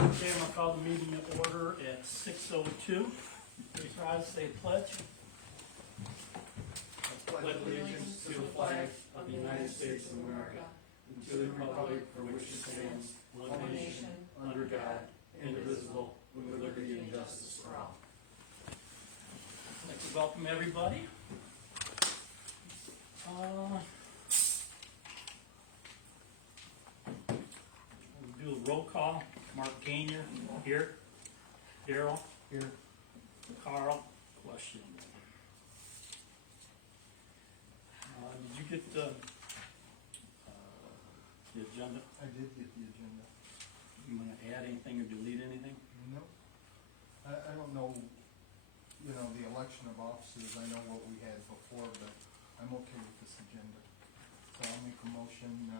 Okay, I'm gonna call the meeting to order at 6:02. Please rise, say pledge. I pledge allegiance to the flag of the United States of America and to the republic for which it stands, one nation, under God, indivisible, with liberty and justice for all. I'd like to welcome everybody. We'll do a roll call. Mark Gainer, here. Daryl, here. Carl, question. Did you get the agenda? I did get the agenda. You want to add anything or delete anything? No. I don't know, you know, the election of officers, I know what we had before, but I'm okay with this agenda. So I'll make a motion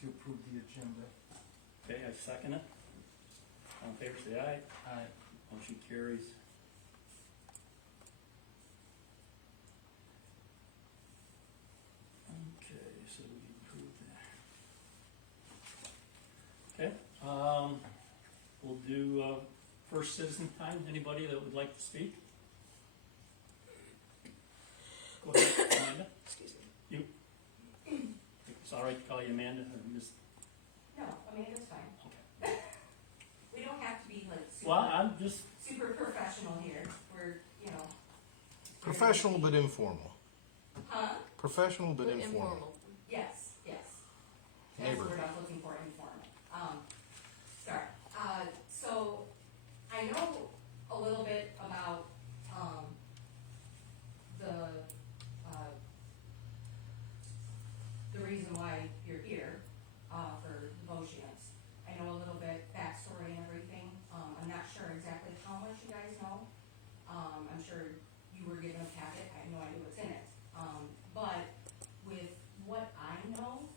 to approve the agenda. Okay, I second it. All in favor, say aye. Aye. Motion carries. Okay, so we approved that. Okay, we'll do first citizen time. Anybody that would like to speak? Go ahead, Amanda. Excuse me. You? It's all right to call you Amanda or Miss? No, Amanda's fine. Okay. We don't have to be like Well, I'm just, super professional here. We're, you know. Professional but informal. Huh? Professional but informal. Yes, yes. That's the Neighbor. word I was looking for, informal. Sorry. So I know a little bit about, the reason why you're here, for the Boshians. I know a little bit backstory and everything. I'm not sure exactly how much you guys know. I'm sure you were given a packet. I have no idea what's in it. But with what I know,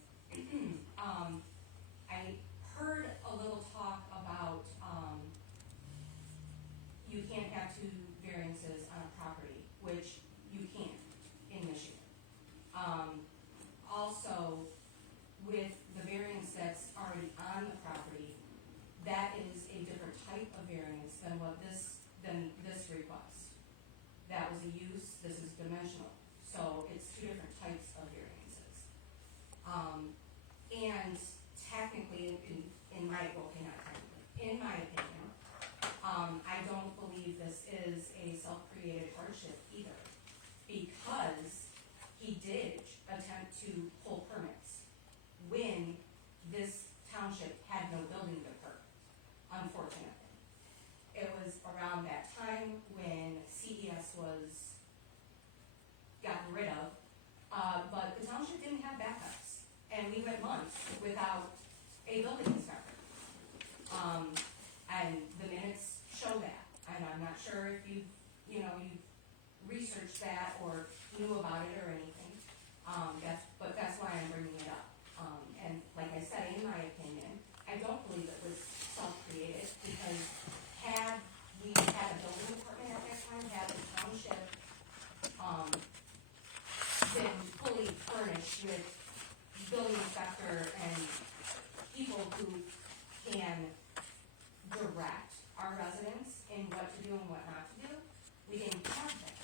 I heard a little talk about, you can't have two variances on a property, which you can in Michigan. Also, with the variance that's already on the property, that is a different type of variance than this request. That was a use, this is dimensional, so it's two different types of variances. And technically, in my opinion, I don't believe this is a self-created hardship either, because he did attempt to pull permits when this township had no building permit, unfortunately. It was around that time when CES was gotten rid of, but the township didn't have backups, and we went months without a building inspector. And the minutes show that, and I'm not sure if you researched that or knew about it or anything. But that's why I'm bringing it up. And like I said, in my opinion, I don't believe it was self-created, because had we had a building department at that time, had the township been fully furnished with building inspector and people who can direct our residents in what to do and what not to do, we didn't have that.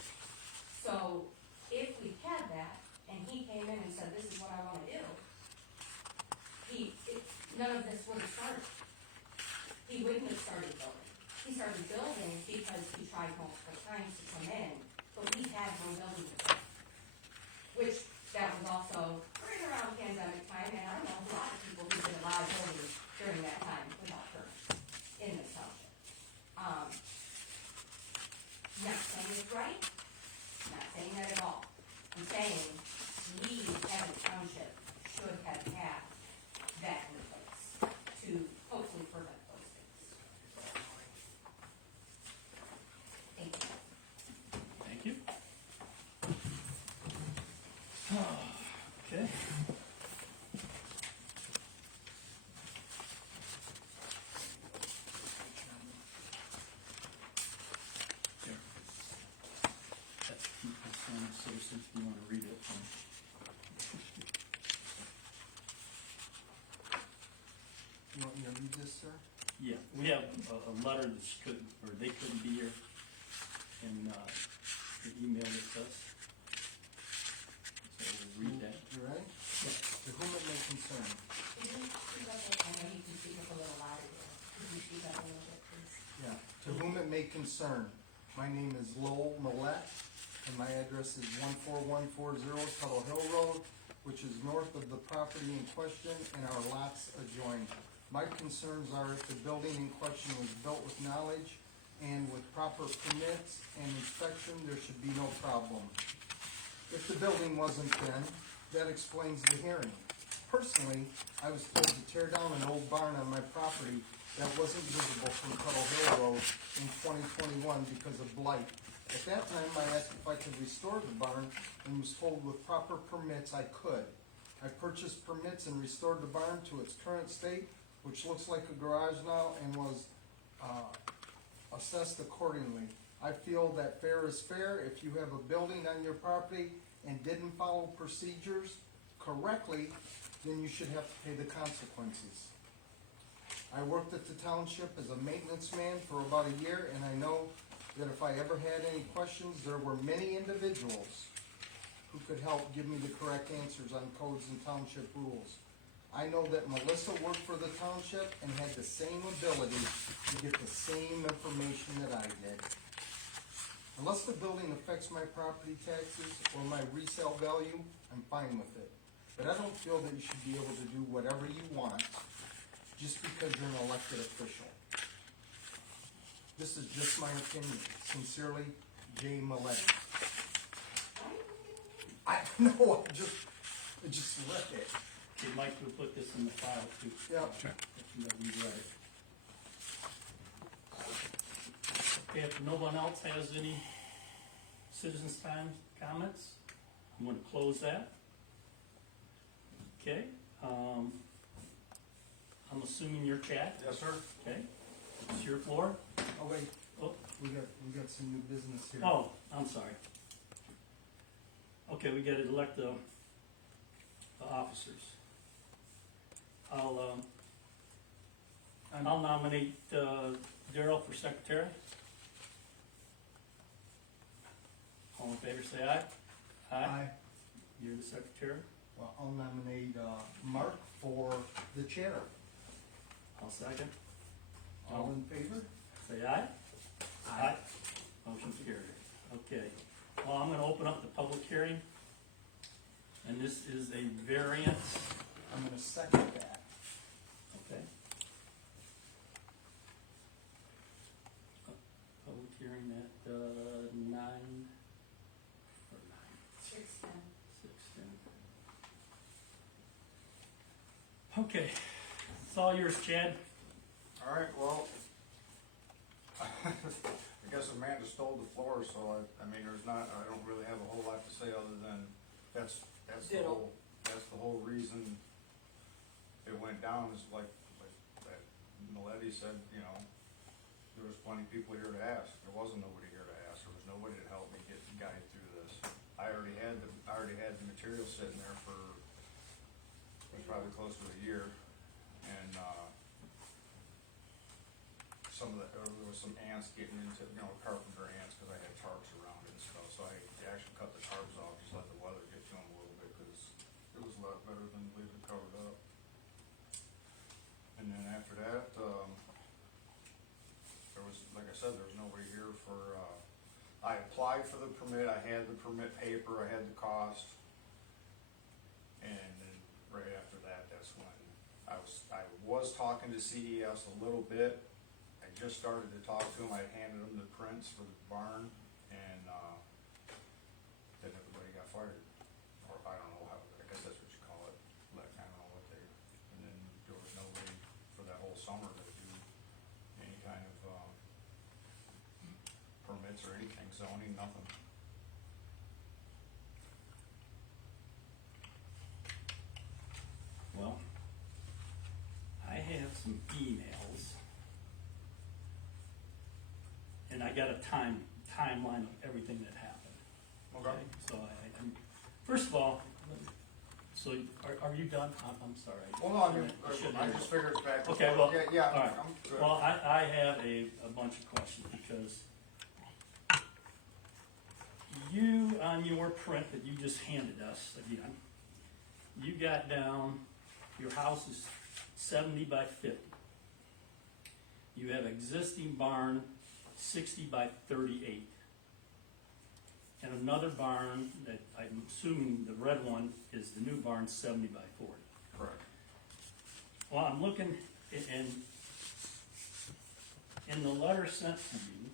So if we had that, and he came in and said, this is what I want to do, none of this would have started. He wouldn't have started building. He started building because he tried multiple times to come in, but we had no building permit. Which, that was also right around pandemic time, and I know a lot of people who did a lot of building during that time without permits in this township. Not saying it's right, not saying that at all. I'm saying we as a township should have had that in place to hopefully prevent those things. Thank you. thank you. Okay. we have a letter that she couldn't, or they couldn't be here, and, they emailed it to us. So we'll read that. You ready? To whom it may concern. Could you speak up, I know you can speak up a little louder here. Could you speak up a little bit, please? Yeah. To whom it may concern. My name is Lowell Millette, and my address is 14140 Tuttle Hill Road, which is north of the property in question, and our lots adjoin. My concerns are if the building in question was built with knowledge and with proper permits and inspection, there should be no problem. If the building wasn't then, that explains the hearing. Personally, I was told to tear down an old barn on my property that wasn't visible from Tuttle Hill Road in 2021 because of blight. At that time, I asked if I could restore the barn and was told with proper permits I could. I purchased permits and restored the barn to its current state, which looks like a garage now, and was assessed accordingly. I feel that fair is fair. If you have a building on your property and didn't follow procedures correctly, then you should have to pay the consequences. I worked at the township as a maintenance man for about a year, and I know that if I ever had any questions, there were many individuals who could help give me the correct answers on codes and township rules. I know that Melissa worked for the township and had the same ability to get the same information that I did. Unless the building affects my property taxes or my resale value, I'm fine with it. But I don't feel that you should be able to do whatever you want just because you're an elected official. This is just my opinion. Sincerely, J. Millette. I know, I just read it. Okay, Mike, we'll put this in the file too. Yeah. You know, we read it. Okay, if no one else has any citizens' time comments, I'm gonna close that. Okay, I'm assuming you're Chad, Yes, sir. okay? It's your floor? Oh, wait, Oh, we got some new business here. oh, I'm sorry. Okay, we gotta elect the officers. I'll nominate, Daryl for secretary. All in favor, say aye. Aye. You're the secretary. Well, I'll nominate, Mark for the chair. I'll second. All in favor? Say aye. Aye. Motion carried. Okay. Well, I'm gonna open up the public hearing. And this is a variance. I'm gonna second that. Okay. Public hearing at, 9, or 9, 6:10. 6:10. Okay, it's all yours, Chad. All right, well, I guess Amanda stole the floor, so I mean, I don't really have a whole lot to say other than that's the whole reason it went down is like that Maletti said, you know, there was plenty of people here to ask. There wasn't nobody here to ask. There was nobody to help me guide through this. I already had the material sitting there for probably close to a year, and there was some ants getting into, you know, carpenter ants, because I had tarps around it and stuff, so I actually cut the tarps off, just let the weather get to them a little bit, because it was a lot better than leaving it covered up. And then after that, there was, like I said, there was nobody here for, I applied for the permit, I had the permit paper, I had the cost, and then right after that, that's when I was talking to CES a little bit. I just started to talk to him, I handed him the prints for the barn, and, then everybody got fired. Or I don't know how, I guess that's what you call it, I don't know what they, and then there was nobody for that whole summer to do any kind of, permits or anything, zoning, nothing. Well, I have some emails, and I got a timeline of everything that happened. Okay. So first of all, so are you done? I'm sorry. Well, no, I shouldn't I have- just figured it's back. Okay, well, Yeah, all right. I'm good. Well, I I have a bunch of questions, because you, on your print that you just handed us, again, you got down, your house is 70 by 50. You have existing barn 60 by 38. And another barn that I'm assuming the red one is the new barn, 70 by 40. Correct. Well, I'm looking in the letter sent to you,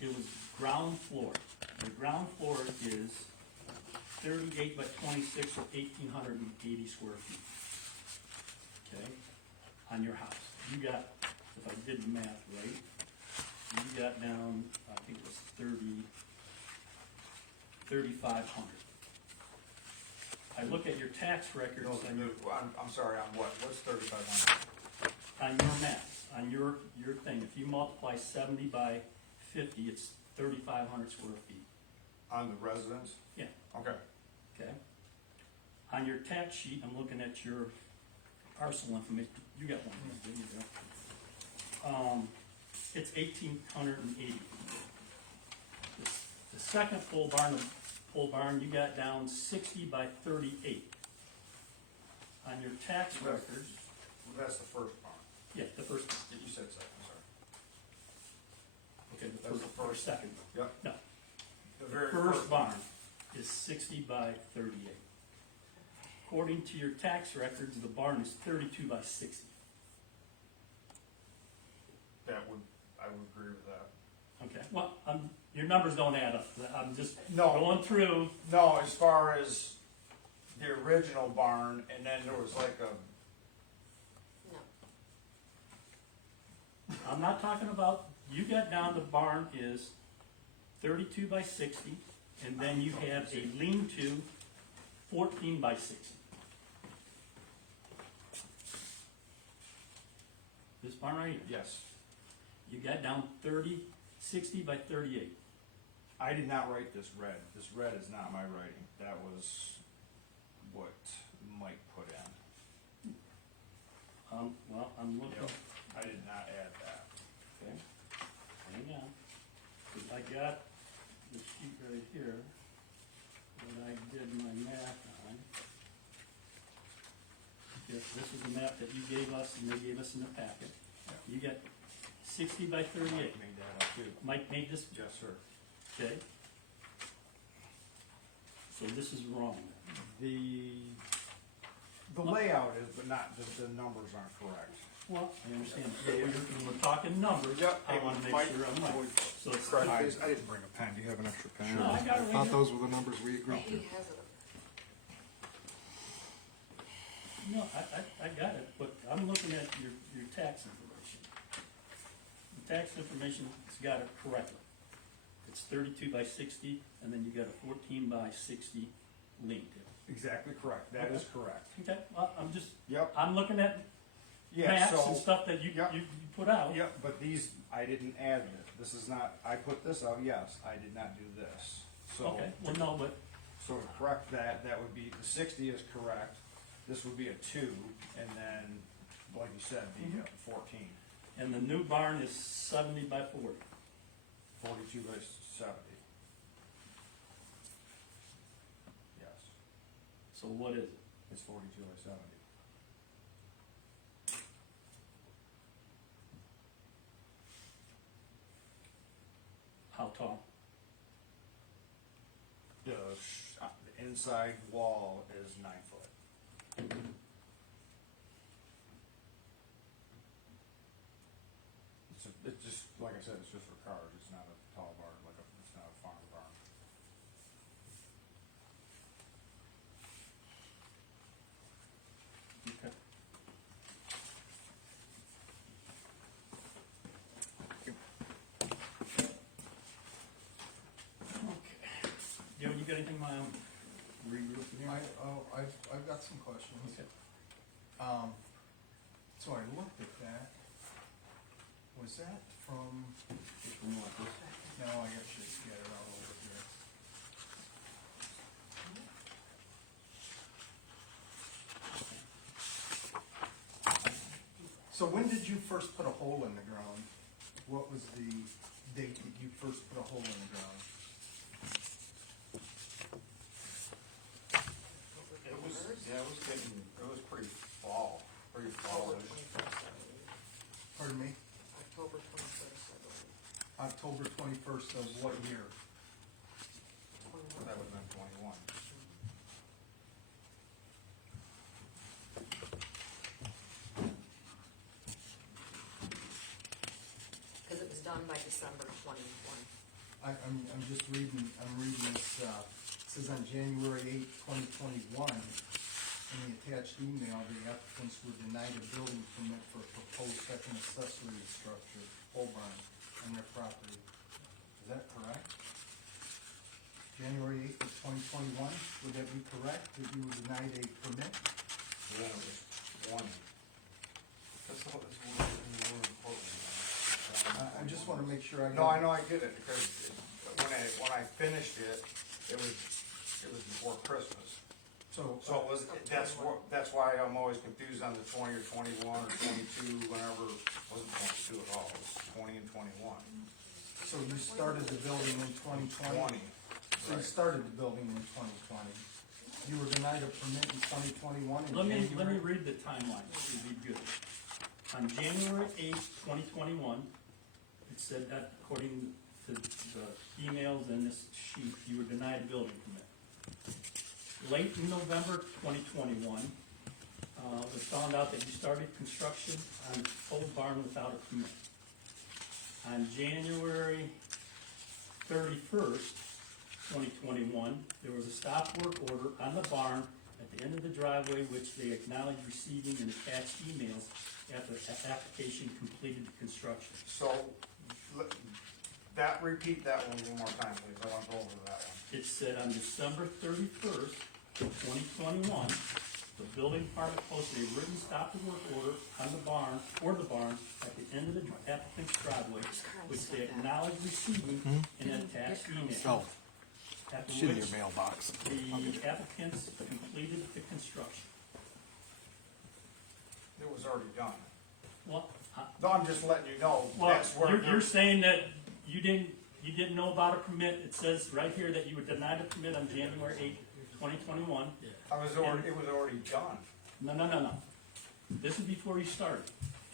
it was ground floor. The ground floor is 38 by 26 or 1,880 square feet. Okay, on your house. You got, if I did the math right, you got down, I think it was 3,500. I look at your tax records No, on your, I'm sorry, on what? What's 3,500? on your math, on your thing. If you multiply 70 by 50, it's 3,500 square feet. On the residence? Yeah. Okay. Okay. On your tax sheet, I'm looking at your parcel information. You got one. There you go. It's 1,880. The second pole barn, you got down 60 by 38. On your tax records, That's the first barn. yeah, the first, You said second, sorry. okay, the That's first, the or first. second. Yep. No, The the very first barn is 60 by 38. According to your tax records, the barn is 32 by 60. I would agree with that. Okay, well, your numbers don't add up. I'm just No. going through. No, as far as the original barn, and then there was like a, No. I'm not talking about, you got down, the barn is 32 by 60, and then you have a lean-to 14 by 60. This barn right here, yes. you got down 60 by 38. I did not write this red. This red is not my writing. That was what Mike put in. Well, I'm looking, Yep. I did not add that. okay, hang on, 'cause I got the sheet right here that I did my math on. Yes, this is the map that you gave us and they gave us in the packet. You got 60 by 38. Mike made that up too. Mike made this, Yes, sir. okay? So this is wrong. The layout is, but not, the numbers aren't correct. Well, I understand, we're talking numbers. Yep. I wanna make Mike, sure I'm right. So it's, Correct. I didn't bring a pen. Do you have an extra pen? No, I got it right thought here. those were the numbers we agreed He to. has it. no, I got it, but I'm looking at your tax information. The tax information, it's got it correctly. It's 32 by 60, and then you got a 14 by 60 lean to. Exactly correct. That is correct. Okay, well, Yep. I'm looking at Yeah, maps and so, stuff that you Yep. put out. yep, but these, I didn't add this. This is not, I put this out, yes. I did not do this. So, Okay, well, no, but, so to correct that, that would be, the 60 is correct. This would be a 2, and then, like you said, the 14. and the new barn is 70 by 40. 42 by 70. Yes, So what is it? it's 42 by 70. How tall? The inside wall is 9 foot. It's just, like I said, it's just for cars. It's not a tall barn, it's not a farm barn. Okay. Okay. You got anything, Milan? Were you looking here? I've got some questions. Okay. So I looked at that. Was that from, Which one was this? no, I got you, get it all over here. So when did you first put a hole in the ground? What was the date that you first put a hole in the ground? It was, yeah, it was pretty fallish. Pardon me? October 21st, I believe. October 21st of what year? That would've been 21. Because it was done by December 21. I'm just reading, this, it says on January 8, 2021, in the attached email, the applicants were denied a building permit for a proposed second accessory structure, pole barn, on their property. Is that correct? January 8th of 2021, would that be correct, that you were denied a permit? And then it was 20. That's what this one in the courtroom. I just wanna make sure I. No, I know, I get it, because when I finished it, it was before Christmas. So, So it was, that's why I'm always confused on the 20 or 21 or 22, whenever, it wasn't 22 at all, it was 20 and 21. so you started the building in 2020? 20, So you right. started the building in 2020. You were denied a permit in 2021 in Let me January? read the timeline, it'd be good. On January 8th, 2021, it said that according to the emails and this sheet, you were denied a building permit. Late in November 2021, it was found out that you started construction on the pole barn without a permit. On January 31st, 2021, there was a stop work order on the barn at the end of the driveway, which they acknowledged receiving in attached emails after the application completed the construction. So, repeat that one more time, please, I want to go over that one. It said on December 31st, 2021, the building department posted a written stop to work order on the barn, at the end of the applicant's driveway, which they acknowledged receiving in an attached email. Oh, After it's in your which mailbox. the applicants completed the construction. It was already done. Well, No, I'm just letting you know, that's where. you're saying that you didn't know about a permit. It says right here that you were denied a permit on January 8th, 2021. It was already done. No. This is before you started.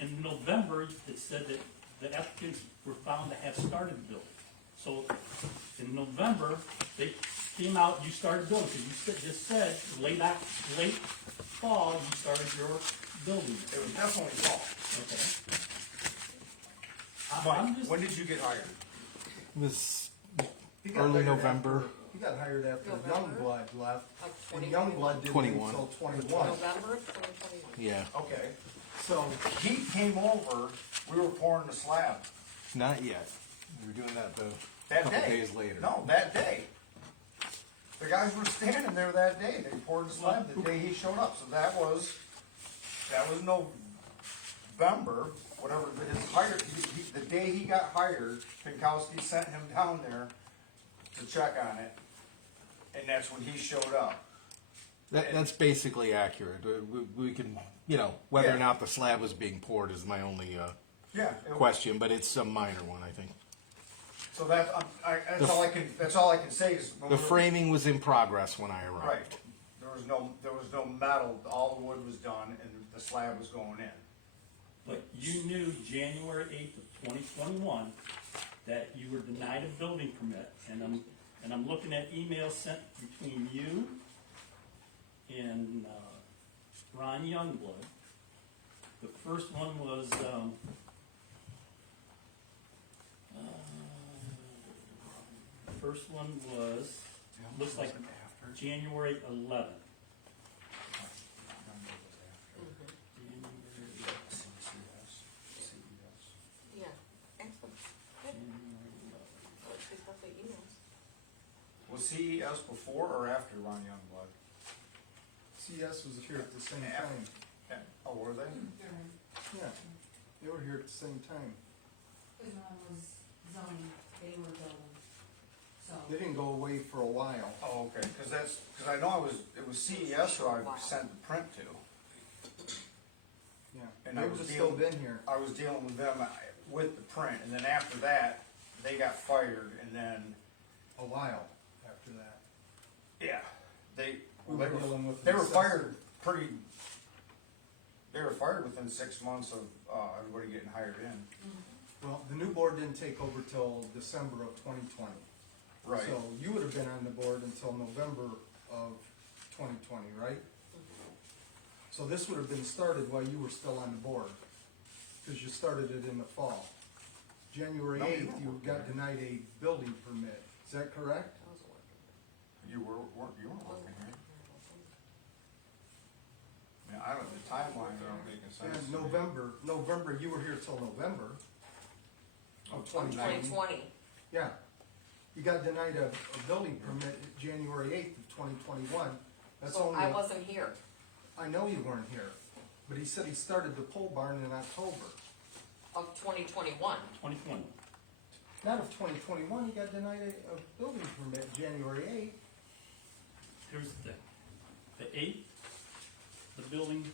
In November, it said that the applicants were found to have started the building. So in November, they came out, you started building, because you just said late fall, you started your building. It was definitely fall. Okay. I'm Mike, just, when did you get hired? It was He got early hired November. after- He got hired after November? Youngblood left, Of and 2021. Youngblood didn't 21. wait until 21. November of 2021. Yeah, Okay, So, he came over, we were pouring the slab. not yet. We were doing that though. That Couple day. days later. No, that day. The guys were standing there that day, they poured the slab the day he showed up, so that was November, whatever, his the day he got hired, Pinkowski sent him down there to check on it, and that's when he showed up. That's basically accurate. We can, whether or Yeah. not the slab was being poured is my only Yeah. question, but it's a minor one, I think. So that's all I can say is. when The we were- framing was in progress when I Right, arrived. there was no metal, all the wood was done, and the slab was going in. but you knew January 8th of 2021 that you were denied a building permit, and I'm looking at emails sent between you and Ron Youngblood. The first one was looks like January 11th. Yeah. Excellent. Good. Oh, it's just the emails. Was CES before or after Ron Youngblood? CS was here at the same time. Oh, were they? Yeah, they were here at the same time. Because one was zoning, they were building, so. They didn't go away for a while. Oh, okay, cause I know it was CES who I sent the print to. Yeah, And they I would was have still dealing- been here. I was dealing with them with the print, and then after that, they got fired, and then, A while after that. yeah, they, We they were dealing with. were incessant- fired they were fired within 6 months of, everybody getting hired in. Well, the new board didn't take over till December of 2020. Right, So you would have been on the board until November of 2020, right? So this would have been started while you were still on the board, because you started it in the fall. January No, you 8th, weren't you working got there. denied a building permit. Is that correct? I wasn't working. you weren't working I wasn't here. working. I mean, I don't, the timelines aren't making sense. And to me. November, you were here till November of 2020. 2020. Yeah. You got denied a building permit January 8th of 2021. That's So only, I wasn't here. I know you weren't here, but he said he started the pole barn in October. Of 2021. 2020. Not of 2021, he got denied a building permit January 8th. Here's the thing. The 8th, the building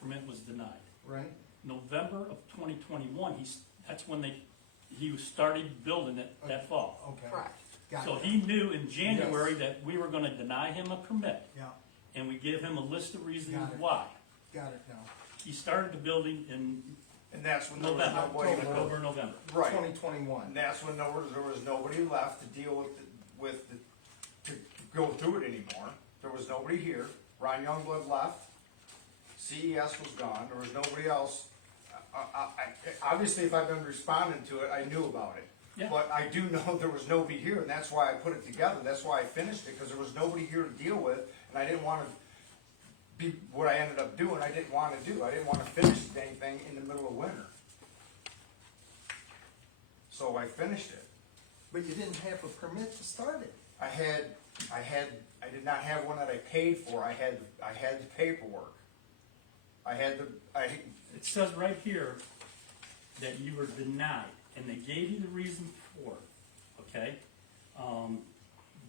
permit was denied. Right? November of 2021, that's when he started building it that fall. Okay. Correct. Got So it. he knew in January that we were gonna deny him a permit, Yeah, and we gave him a list of reasons Got it. why. got it now. He started the building in And that's when there was November, nobody. October, November. Right. 2021. And that's when there was nobody left to deal to go through it anymore. There was nobody here. Ron Youngblood left. CES was gone. There was nobody else. Obviously, if I've been responding to it, I knew about it. Yeah. But I do know there was nobody here, and that's why I put it together. That's why I finished it, because there was nobody here to deal with, and I didn't want to be what I ended up doing. I didn't want to do. I didn't want to finish anything in the middle of winter. So I finished it. But you didn't have a permit to start it. I did not have one that I paid for. I had the paperwork. It says right here that you were denied, and they gave you the reason for it, okay?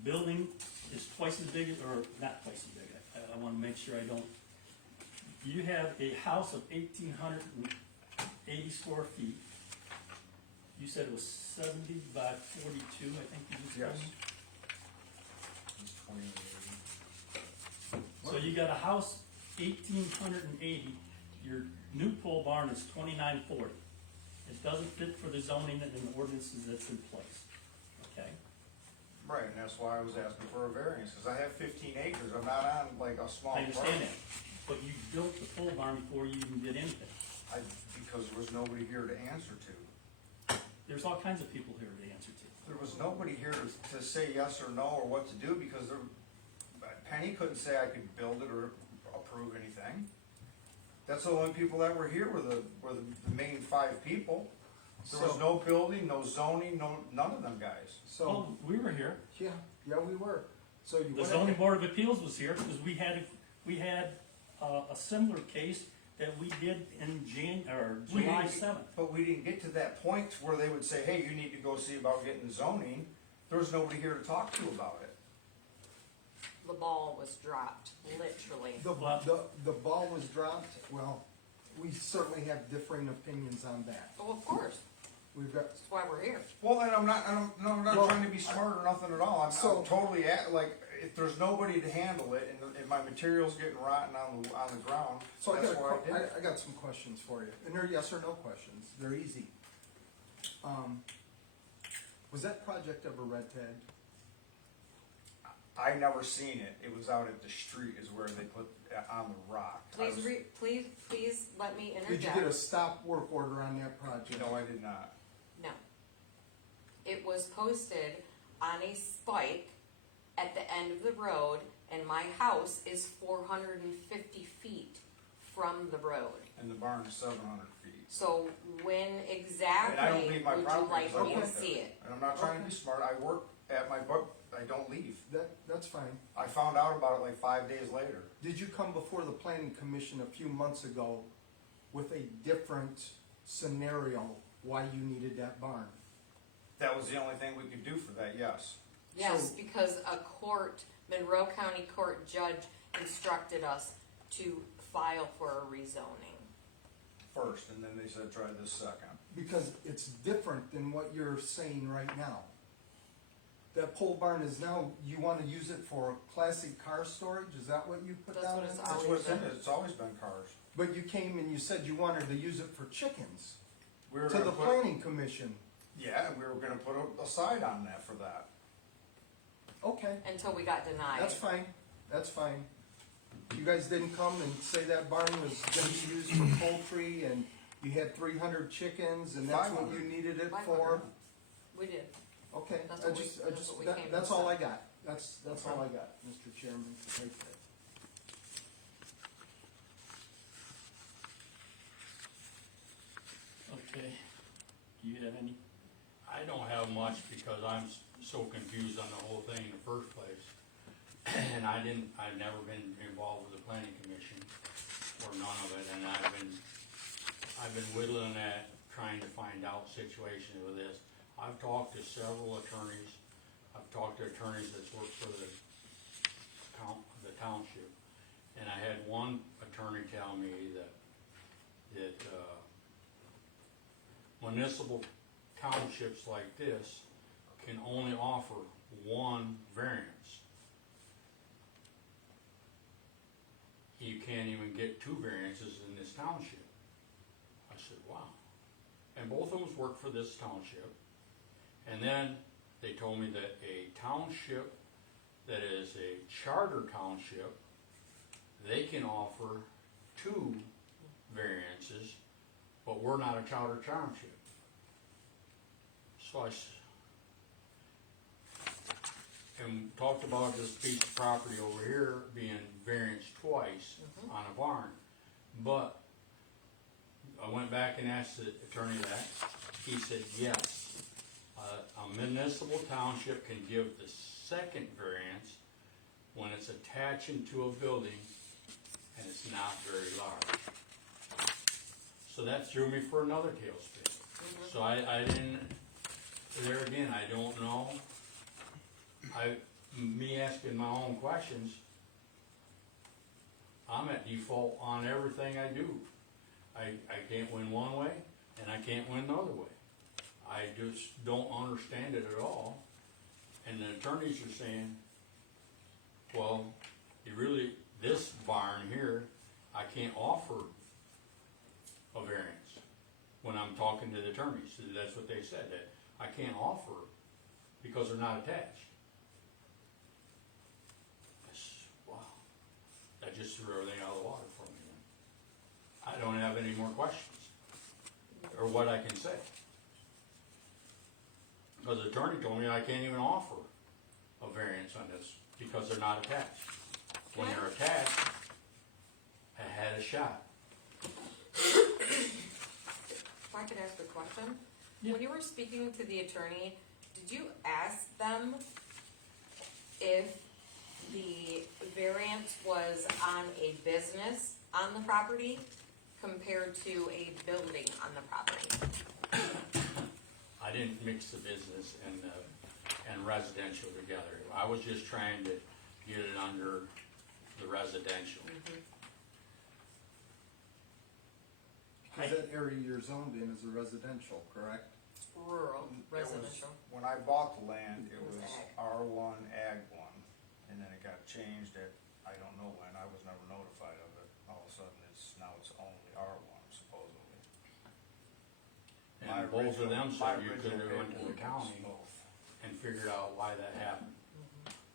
Building is twice as big, or not twice as big, I wanna make sure I don't. You have a house of 1,880 square feet. You said it was 70 by 42, I think you just told Yes. me. It's 20. So you got a house, 1,880, your new pole barn is 2,940. It doesn't fit for the zoning and the ordinances that's in place, okay? Right, and that's why I was asking for a variance, because I have 15 acres. I'm not on like a small I understand parcel. that, but you built the pole barn before you even did anything. Because there was nobody here to answer to. There's all kinds of people here to answer to. There was nobody here to say yes or no or what to do, because Penny couldn't say I could build it or approve anything. That's the only people that were here were the main 5 people. There was So- no building, no zoning, none of them guys. So, Well, we were here. yeah, we were. So you The went zoning ahead. board of appeals was here, because we had a similar case that we did in We July didn't- 7th. But we didn't get to that point where they would say, hey, you need to go see about getting zoning. There was nobody here to talk to about it. The ball was dropped, literally. The ball was dropped. Well, we certainly have differing opinions on that. Oh, of course. We've got, That's why we're here. Well, and I'm not Well, trying to be smart or nothing at all. I'm So- totally if there's nobody to handle it and my material's getting rotten on the ground, so that's why I did it. I got some questions for you, and they're yes or no questions. They're easy. Was that project ever red tagged? I never seen it. It was out at the street is where they put on the rock. Please let me Did you interject. get a stop work order on that project? No, I did not. No. It was posted on a spike at the end of the road, and my house is 450 feet from the road. And the barn is 700 feet. So when And I don't exactly leave my would you property. like because I me to work see there. it? And I'm not trying to be smart. I work at my book. I don't leave. That's fine. I found out about it like 5 days later. Did you come before the planning commission a few months ago with a different scenario why you needed that barn? That was the only thing we could do for that, yes. Yes, So- because a Monroe County court judge instructed us to file for a rezoning. first, and then they said try this second. Because it's different than what you're saying right now. That pole barn is now, you wanna use it for classic car storage, is that what you put That's down? what in it's there? That's what it's in, it's always been cars. But you came and you said you wanted to use it for chickens, We were to gonna the put, planning commission. yeah, we were gonna put a sign on that for that. Okay, Until we got denied. that's fine, that's fine. You guys didn't come and say that barn was gonna be used for poultry and you had 300 chickens and that's what you 500. needed it 500. for? We did. Okay, That's what we came and that's all I said. got, that's all I got, Mr. Chairman, right there. Okay, do you have any? I don't have much because I'm so confused on the whole thing in the first place. And I've never been involved with the planning commission or none of it, and I've been whittling at trying to find out situations with this. I've talked to several attorneys. I've talked to attorneys that's worked for the township. And I had one attorney tell me that municipal townships like this can only offer one variance. You can't even get two variances in this township. I said, wow. And both of them work for this township. And then they told me that a township that is a charter township, they can offer two variances, but we're not a charter township. So and talked about this piece of property over here being variance twice on a barn. But I went back and asked the attorney that. He said, yes, a municipal township can give the second variance when it's attaching to a building and it's not very large. So that threw me for another tailspin. So I didn't, there again, I don't know. Me asking my own questions, I'm at default on everything I do. I can't win one way, and I can't win another way. I just don't understand it at all. And the attorneys are saying, well, this barn here, I can't offer a variance. When I'm talking to the attorneys, that's what they said, that I can't offer because they're not attached. Wow, that just threw everything out of the water for me then. I don't have any more questions, or what I can say. Because the attorney told me I can't even offer a variance on this, because they're not attached. When they're attached, I had a shot. If I could ask a question? Yeah. When you were speaking to the attorney, did you ask them if the variance was on a business on the property compared to a building on the property? I didn't mix the business and residential together. I was just trying to get it under the residential. Because that area you're zoned in is a residential, correct? Rural, It was- residential. When I bought the land, it It was was ag. R1 Ag 1, and then it got changed at, I don't know when, I was never notified of it. All of a sudden, now it's only R1 supposedly. My And both of them original- my said you could have original went to the paperwork was county both. and figured out why that happened.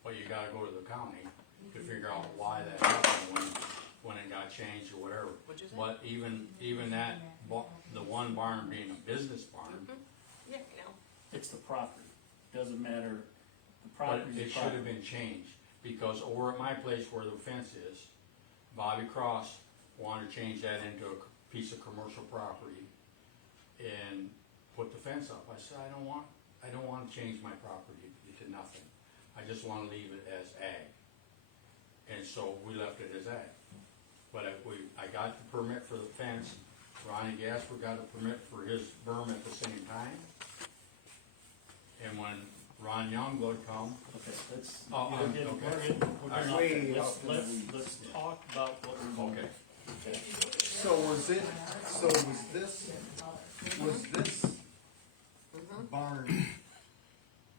Well, you gotta go to the county to figure out why that happened when it got changed or whatever. What'd you say? But even that, the one barn being a business barn, Yeah, I know. It's the property, doesn't matter, the but property's it the should have property. been changed. Because over at my place where the fence is, Bobby Cross wanted to change that into a piece of commercial property and put the fence up. I said, I don't want to change my property to nothing. I just want to leave it as ag. And so we left it as ag. But I got the permit for the fence. Ronnie Gasper got a permit for his berm at the same time. And when Ron Youngblood come, Okay, let's, Oh, we're getting okay. off there. Way Let's, off in the weeds. let's talk about what we're doing. okay. Okay. So was was this barn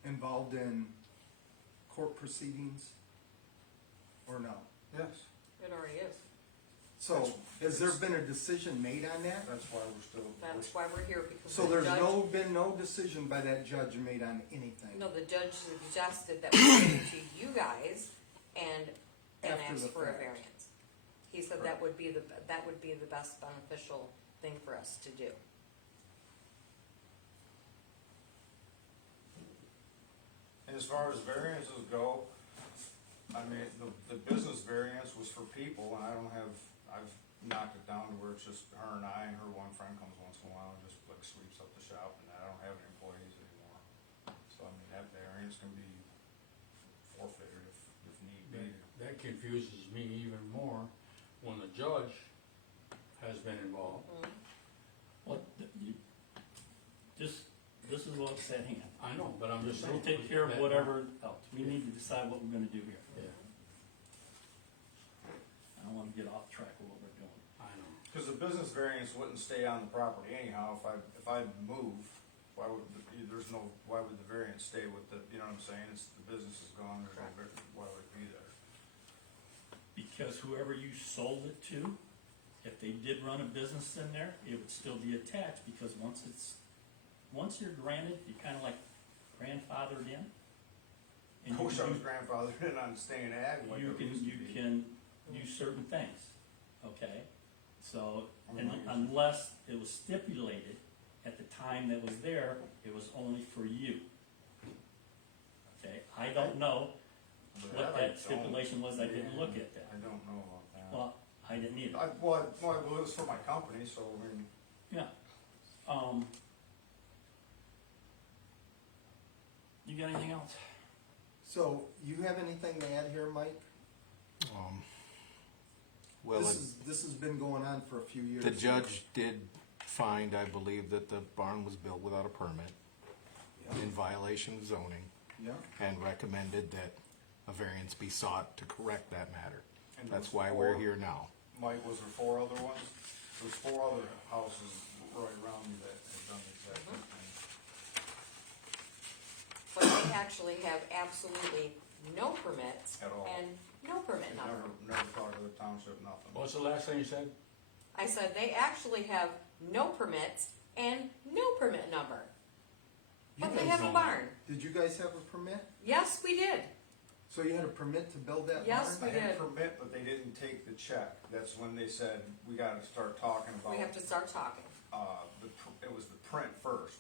involved in court proceedings or no? Yes, It already is. So, has there been a decision made on that? that's why we're still. That's why we're here, because So the there's judge. been no decision by that judge made on anything? No, the judge suggested that we go to you guys and After ask the for a fact. variance. He said that would be the best beneficial thing for us to do. And as far as variances go, I mean, the business variance was for people, and I've knocked it down to where it's just her and I, and her one friend comes once in a while and just like sweeps up the shop, and I don't have any employees anymore. So I mean, that variance can be forfeited if need be. That confuses me even more when the judge has been involved. What, this is what's at hand. I know, but I'm just saying. We'll take care of whatever else. We need to decide what we're gonna do here. Yeah, I don't wanna get off track of what we're doing. I know. Cause the business variance wouldn't stay on the property anyhow, if I move, why would the variance stay with the, you know what I'm saying, it's, the business is gone, there's no, why would it be there? Because whoever you sold it to, if they did run a business in there, it would still be attached, because once you're granted, you're kinda like grandfathered in. And I you wish can I was do- grandfathered in on staying ag like You it used to can, be. you can use certain things, okay? So, and Mhm. unless it was stipulated at the time that was there, it was only for you. Okay, I don't know But what I that don't- stipulation was, I didn't look at that. I don't know about that. Well, I didn't either. Well, it was for my company, so I mean, Yeah, you got anything else? So, you have anything to add here, Mike? Well, This has been going on for a few years. the judge did find, I believe, that the barn was built without a permit in violation of zoning, Yeah, and recommended that a variance be sought to correct that matter. And That's there's why we're four- here now. Mike, was there 4 other ones? There's 4 other houses right around me that have done the exact same thing. But they actually have absolutely no permits At all. and no permit Never, number. never talked to the township, nothing. What's the last thing you said? I said they actually have no permits and no permit number. But You they guys have a don't- barn. did you guys have a permit? Yes, we did. So you had a permit to build that barn? Yes, I we had a did. permit, but they didn't take the check. That's when they said, we gotta start talking about, We have to start talking. it was the print first.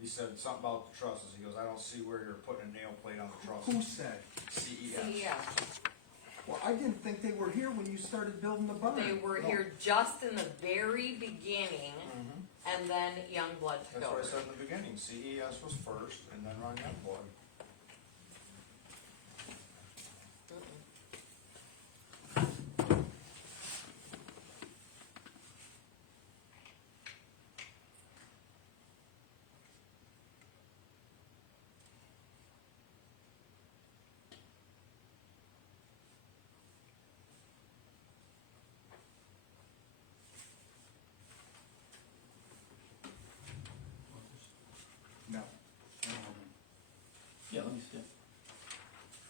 He said something about the trusses. He goes, I don't see where you're putting a nail plate on the Who trusses. said? CES. CES. Well, I didn't think they were here when you started building the barn. They were here just in the very beginning, Mhm. and then Youngblood took That's what I over. said in the beginning. CES was first, and then Ron Youngblood. No. Yeah, let me see.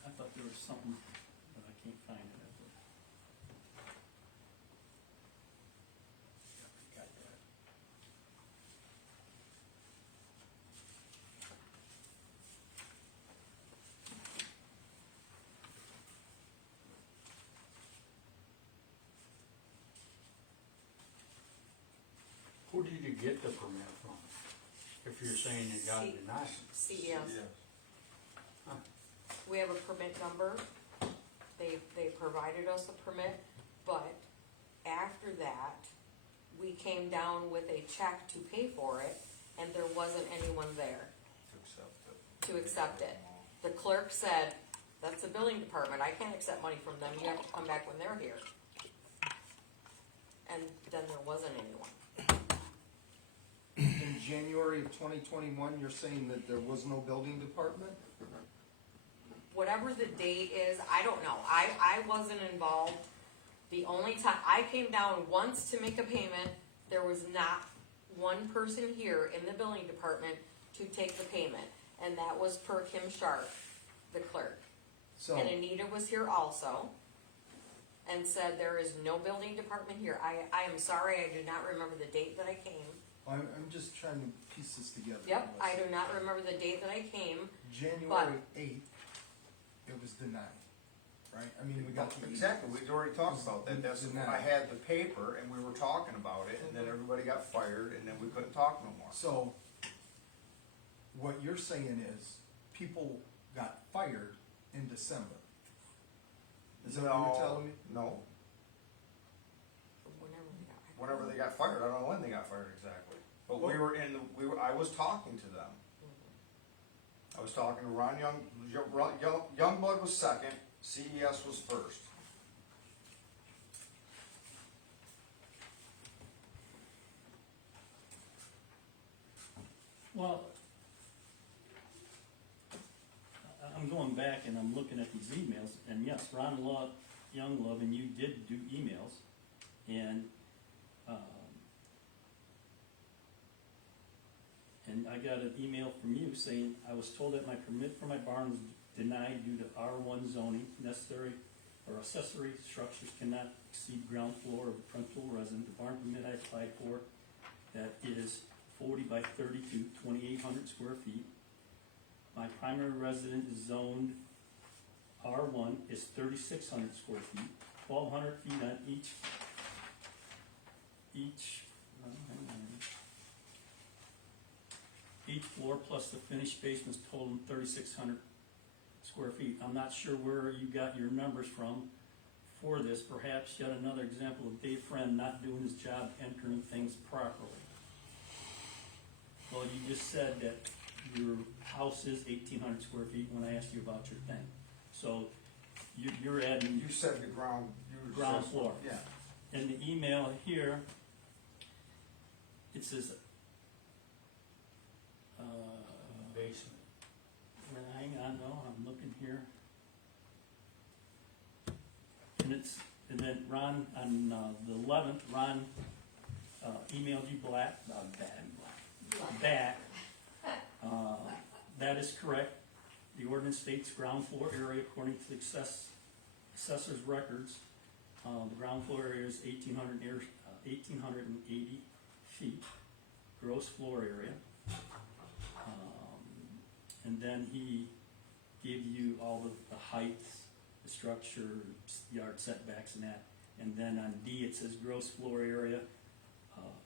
I thought there was something, but I can't find it. Got that. Who did you get the permit from? If you're saying you got it denied. CES. We have a permit number. They provided us a permit, but after that, we came down with a check to pay for it, and there wasn't anyone there to accept it. The clerk said, that's the billing department, I can't accept money from them, you have to come back when they're here. And then there wasn't anyone. In January of 2021, you're saying that there was no building department? Whatever the date is, I don't know. I wasn't involved. The only time, I came down once to make a payment There was not one person here in the billing department to take the payment, and that was per Kim Sharp, the clerk. So, And Anita was here also, and said there is no building department here. I am sorry, I do not remember the date that I came. I'm just trying to piece this together. Yep, I Melissa. do not remember the date that I came. January 8th, it was denied, right? I mean, we got the. Exactly, we'd already talked about that, that's, I had the paper and we were talking about it, and then everybody got fired, and then we couldn't talk no more. So, what you're saying is, people got fired in December. Is that what No, you're telling me? No, whenever they got fired, I don't know when they got fired exactly, but we were in, I was talking to them. I was talking to Ron Youngblood was second, CES was first. Well, I'm going back and I'm looking at these emails, and yes, Ron Younglove and you did do emails, and I got an email from you saying, I was told that my permit for my barn was denied due to R1 zoning. Necessary or accessory structures cannot exceed ground floor of the principal residence. The barn permit I applied for, that is 40 by 32, 2,800 square feet. My primary residence is zoned R1, is 3,600 square feet, 1,200 feet on each, each floor plus the finished basements totaling 3,600 square feet. I'm not sure where you got your numbers from for this. Perhaps yet another example of Dave Friend not doing his job, entering things properly. Well, you just said that your house is 1,800 square feet when I asked you about your thing. So you're adding You said the ground. ground floor. Yeah. In the email here, it says, Basement. hang on, no, I'm looking here. And then Ron, on the 11th, Ron emailed you back. That is correct. The ordinance states ground floor area according to the assessor's records. The ground floor area is 1,880 feet, gross floor area. And then he gave you all of the heights, the structure, yard setbacks and that. And then on D, it says gross floor area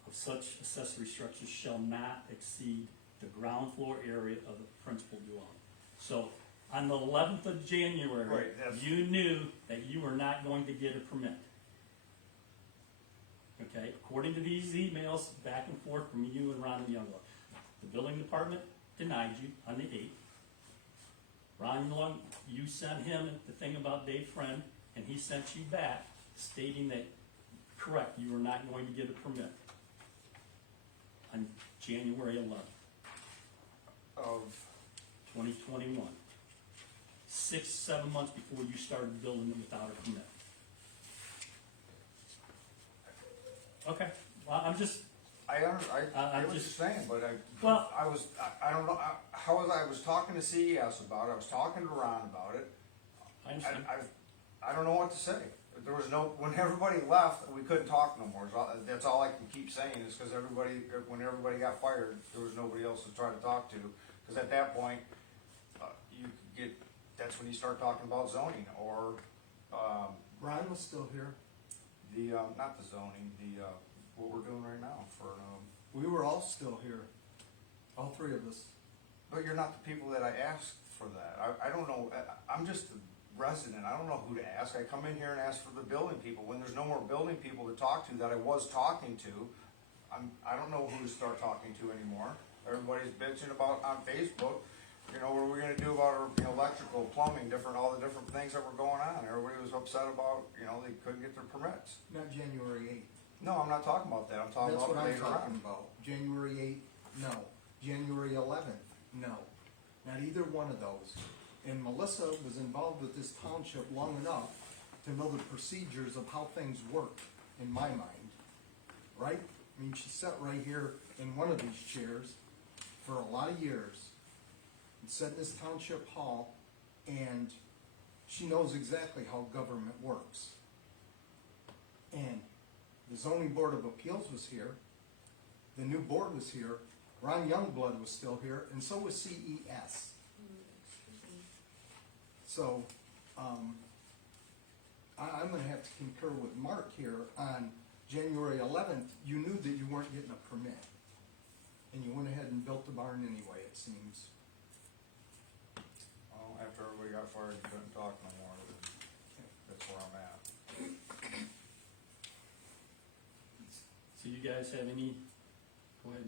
of such accessory structures shall not exceed the ground floor area of the principal dwelling. So on the 11th of January, Right, that's- you knew that you were not going to get a permit. Okay, according to these emails back and forth from you and Ron Younglove. The building department denied you on the 8th. Ron Young, you sent him the thing about Dave Friend, and he sent you back stating that, correct, you were not going to get a permit on January 11th, Of, 2021. 6-7 months before you started building them without a permit. Okay, well, I'm just, I get what you're just- saying, but Well- I don't know, I was talking to CES about it, I was talking to Ron about it. I understand. I don't know what to say. There was no, when everybody left, we couldn't talk no more. That's all I can keep saying is because when everybody got fired, there was nobody else to try to talk to. Because at that point, you could get, that's when you start talking about zoning or, Brian was still here. not the zoning, what we're doing right now for, We were all still here. All three of us. but you're not the people that I asked for that. I don't know, I'm just a resident, I don't know who to ask. I come in here and ask for the building people. When there's no more building people to talk to that I was talking to, I don't know who to start talking to anymore. Everybody's bitching about on Facebook, what are we gonna do about our electrical, plumbing, all the different things that were going on. Everybody was upset about, they couldn't get their permits. Not January 8th. No, I'm not talking about that, I'm talking That's about what I'm later talking on. about. January 8th, no. January 11th, no. Not either one of those. And Melissa was involved with this township long enough to know the procedures of how things work, in my mind, right? I mean, she sat right here in one of these chairs for a lot of years, and sat in this township hall, and she knows exactly how government works. And the zoning board of appeals was here, the new board was here, Ron Youngblood was still here, and so was CES. So, I'm gonna have to concur with Mark here. On January 11th, you knew that you weren't getting a permit, and you went ahead and built the barn anyway, it seems. Well, after everybody got fired, you couldn't talk no more, that's where I'm at. So you guys have any, go ahead.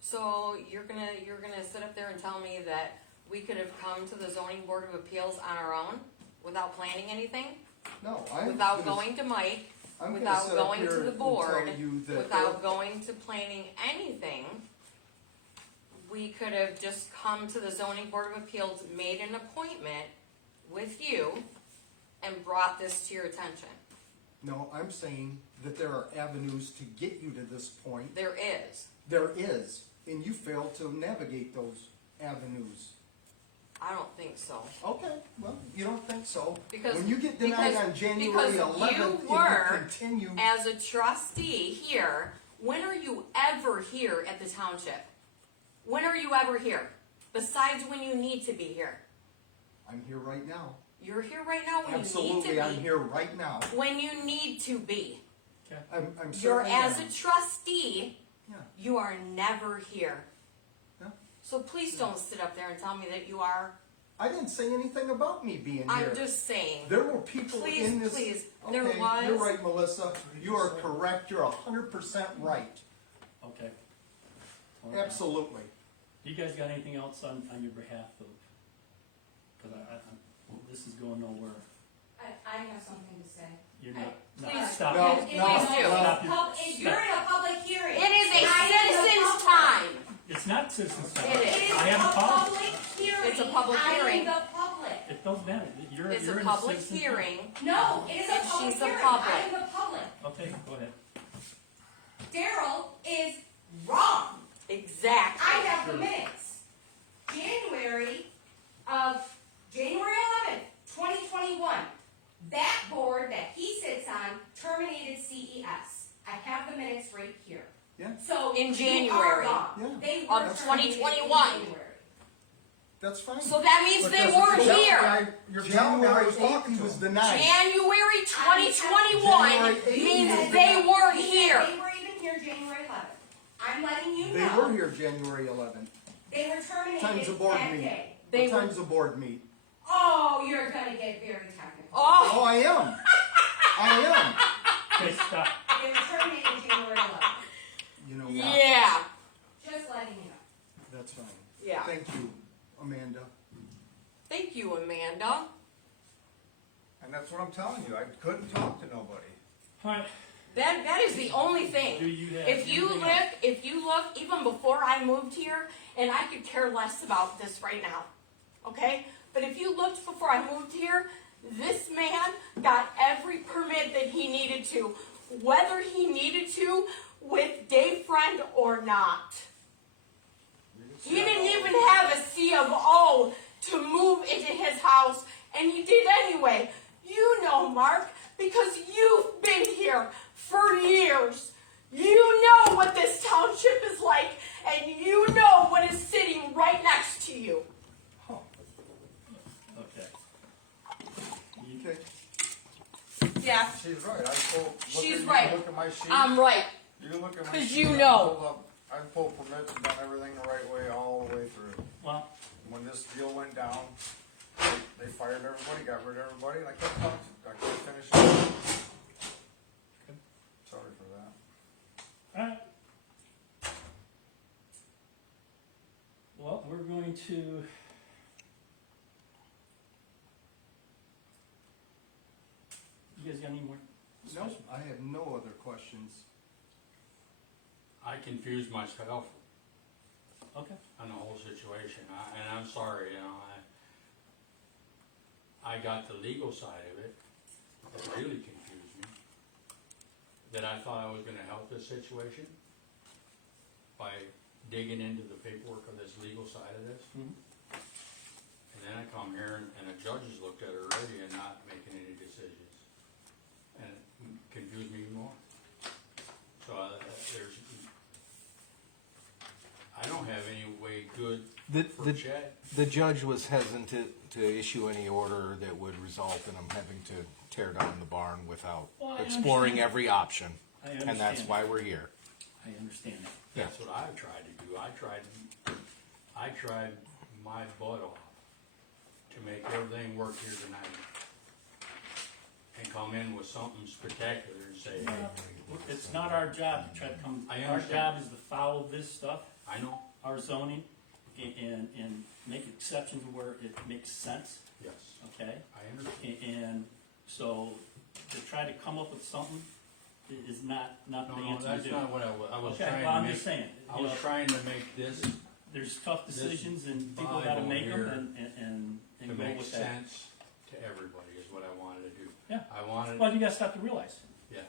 So you're gonna sit up there and tell me that we could have come to the zoning board of appeals on our own without planning anything? No, I'm Without gonna- going to Mike, I'm gonna without sit up going here to the and board, tell you that without going to planning anything, we could have just come to the zoning board of appeals, made an appointment with you, and brought this to your attention. No, I'm saying that there are avenues to get you to this point. There is. There is, and you failed to navigate those avenues. I don't think so. Okay, well, you don't think so. Because- When you get denied because- on January because 11th, you and you were continue. As a trustee here, when are you ever here at the township? When are you ever here? Besides when you need to be here. I'm here right now. You're here right now when you need to Absolutely, be. I'm here right now. When you need to be. I'm You're certainly as am. a trustee, Yeah, you are never here. yeah. So please don't sit up there and tell me that you are. I didn't say anything about me being here. I'm just saying. There were people Please, in this. please, Okay, there was. You're right, Melissa. You are correct. You're 100% right. Okay. All right. Absolutely. You guys got anything else on your behalf of, because this is going nowhere. I have something to say. You're not, no, Please. stop. No, If no, it's- do. if pub- if you're in a public hearing. It is a I am the citizen's public. time. It's not citizens' time. It is. It is I a have a policy. public hearing. It's a public I am hearing. the public. It don't matter. You're It's you're a in public citizen's hearing. No, it is a And public she's the hearing. public. I am the public. time. Okay, go ahead. Daryl is wrong. Exactly. I have the minutes. January 11th, 2021. That board that he sits on terminated CES. I have the minutes right here. Yeah, So In you are January. wrong. Yeah. They Of were terminated in 2021. January. that's fine. So that means they Because weren't you're telling me here. You're telling me I January was 8th, talking he to was him. denied. January 2021 January 8th. means they weren't They here. were even here January 11th. I'm letting you They know. were here January 11th. They were terminated Time's a board that meeting. day. They What were- time's the board meet? Oh, you're gonna get very technical. Oh, Oh, I am. I am. Okay, stop. They were terminated January 11th. You know what? yeah. Just letting you know. That's fine. Yeah. Thank you, Amanda. Thank you, Amanda. And that's what I'm telling you, I couldn't talk to nobody. All right. That is the only thing. Do you have If you anything else? look, even before I moved here, and I could care less about this right now, okay? But if you looked before I moved here, this man got every permit that he needed to, whether he needed to with Dave Friend or not. He didn't even have a C of O to move into his house, and he did anyway. You know, Mark, because you've been here for years. You know what this township is like, and you know what is sitting right next to you. Okay. You- Okay. Yeah, She's right, She's you right. look at my sheet. I'm right. You look at my 'Cause sheet. you I know. pulled up- I pulled permits and done everything the right way, all the way through. Well, When this deal went down, they fired everybody, got rid of everybody, and I couldn't talk to, I couldn't finish it. Sorry for that. all right. Well, we're going to. You guys got any more? No, I have no other questions. I confused myself Okay. on the whole situation, and I'm sorry, you know, I got the legal side of it, that really confused me. that I thought I was gonna help this situation by digging into the paperwork of this legal side of this. Mhm. And then I come here and a judge has looked at it already and not making any decisions. And it confused me even more. So I don't have any way good for Chet. The judge was hesitant to issue any order that would result in him having to tear down the barn without Well, I exploring understand. every option. I And that's understand. why we're here. I understand that. That's what I've tried to do. I tried my butt off to make everything work here tonight. And come in with something spectacular and say, hey, It's not our job to try to come, I our understand. job is to follow this stuff, I know, our zoning, and make exceptions where it makes sense, yes, okay? I understand. And so, to try to come up with something is not the No, answer to that's do. not what I was Okay, trying well, to I'm make. just saying, I you was know, trying to make this there's tough decisions and people Bible gotta make them here and to go make with that. sense to everybody is what I wanted to do. Yeah. I wanted, But you gotta stop to realize, yeah,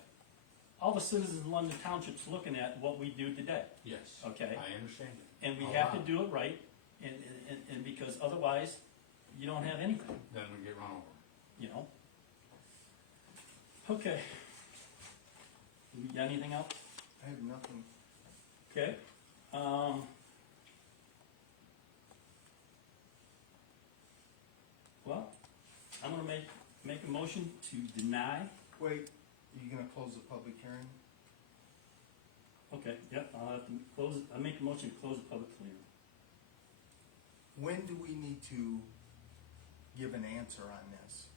all the citizens in London Township's looking at what we do today, yes. okay? I understand it. And we A have to lot. do it right, and because otherwise, you don't have anything, Then we get run over. you know? Okay. You got anything else? I have nothing. Okay. Well, I'm gonna make a motion to deny. Wait, are you gonna close the public hearing? Okay, yep, I'll have to close, I make a motion to close the public hearing. When do we need to give an answer on this?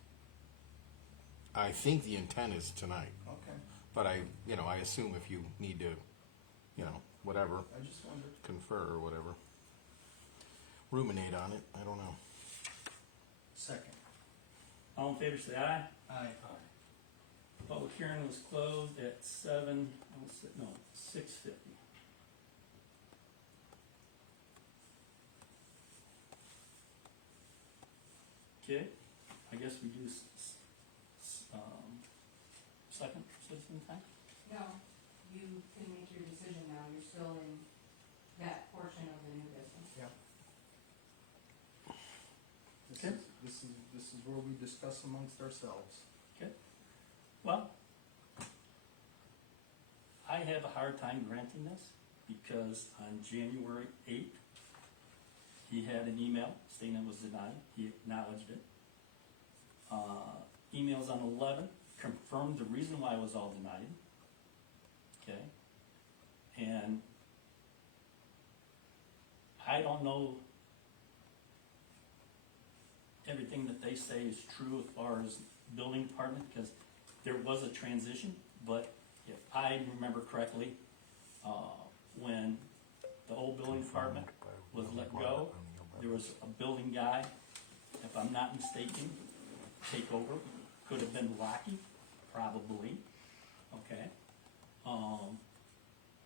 I think the intent is tonight, Okay, but I assume if you need to, whatever, I just wondered. confer or whatever. Ruminate on it, I don't know. Second. All in favor, say aye. Aye. Public hearing was closed at 6:50. Okay, I guess we do second citizen time? No, you can make your decision now, you're still in that portion of the new business. Yeah. Okay. This is where we discuss amongst ourselves. Well, I have a hard time granting this because on January 8th, he had an email stating it was denied. He acknowledged it. Emails on 11 confirmed the reason why it was all denied. Okay. And I don't know everything that they say is true as far as building department, because there was a transition, but if I remember correctly, when the old building department was let go, there was a building guy, if I'm not mistaken, take over. Could have been Rocky, probably, okay?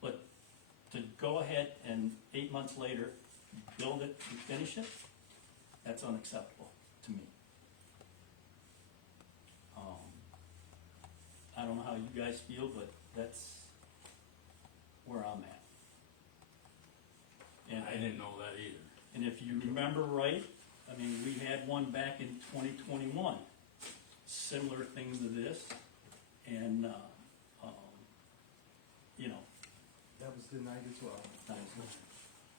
But to go ahead and 8 months later, build it and finish it, that's unacceptable to me. I don't know how you guys feel, but that's where I'm at. And I didn't know that either. and if you remember right, I mean, we had one back in 2021, similar things to this, and, That was denied as well.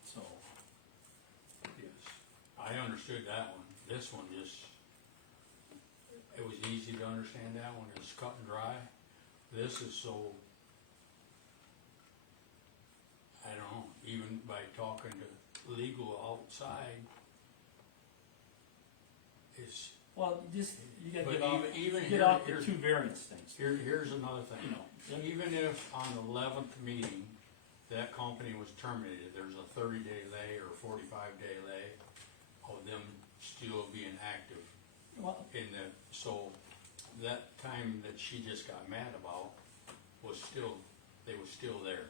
so, Yes. I understood that one. This one just, it was easy to understand that one. It's cut and dry. This is so, I don't know, even by talking to legal outside, it's, well, you gotta but get off, even get here, off the here's, two variance things, here's another thing. you know. Even if on the 11th meeting, that company was terminated, there's a 30-day delay or 45-day delay of them still being active Well, in the, so that time that she just got mad about was still, they were still there.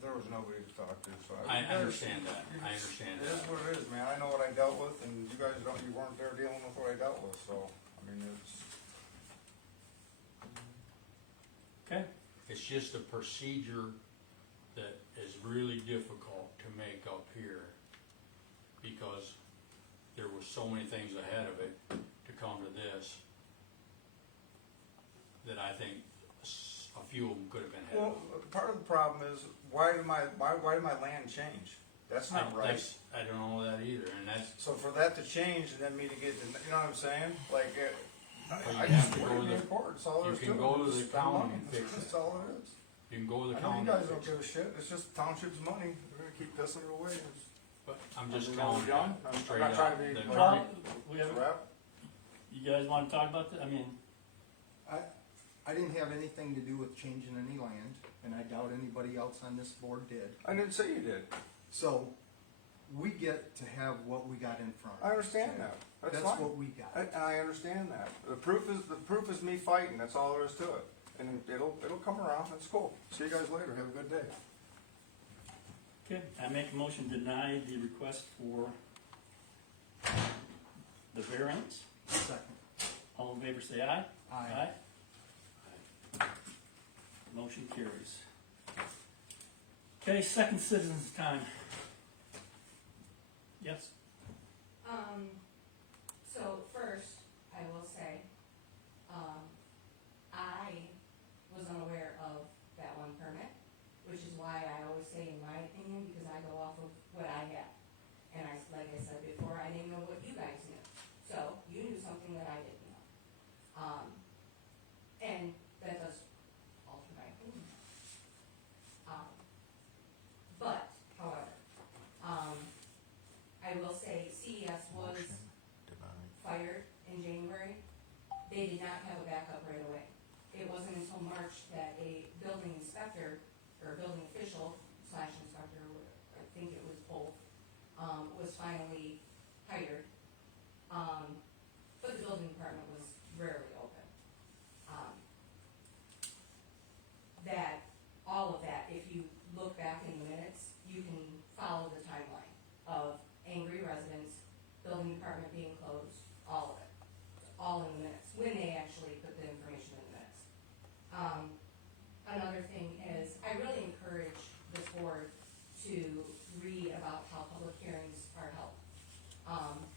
There was nobody to talk to, so I understand that, I understand It is that. what it is, man. I know what I dealt with, and you guys you weren't there dealing with what I dealt with, so, I mean, it's, okay, It's just a procedure that is really difficult to make up here because there were so many things ahead of it to come to this that I think a few of them could have been ahead Well, of them. part of the problem is, why did my land change? That's not right. I don't know that either, and that's, So for that to change and then me to get, you know what I'm saying? Like, Well, I you just have to put go it to in the- the court, that's all there you is to can it. go to the Just county money. and fix That's it. all it is. you can go to the I know county you guys and don't fix give it. a shit, it's just township's money, we're gonna keep pissing it away. But I'm just I mean, telling you, John, I'm straight not trying up, to be- the Well, attorney- we have, Wrap? you guys wanna talk about that? I mean, I didn't have anything to do with changing any land, and I doubt anybody else on this board did. I didn't say you did, So, we get to have what we got in front of us. I understand that, that's That's fine. what we got. I understand that, the proof is me fighting, that's all there is to it. And it'll come around, that's cool, see you guys later, have a good day. okay, I make a motion to deny the request for the variance. Second. All in favor say aye. Aye. Motion carries. Okay, second citizens time. Yes? So first, I will say, I was unaware of that one permit, which is why I always say in my opinion, because I go off of what I have. And like I said before, I didn't know what you guys knew. So you knew something that I didn't know. And that does alter my opinion. But, however, I will say CES was fired in January. They did not have a backup right away. It wasn't until March that a building inspector, or building official slash inspector, I think it was both, was finally hired. But the building department was rarely open. All of that, if you look back in the minutes, you can follow the timeline of angry residents, building department being closed, all of it. All in the minutes, when they actually put the information in the minutes. Another thing is, I really encourage this board to read about how public hearings are held.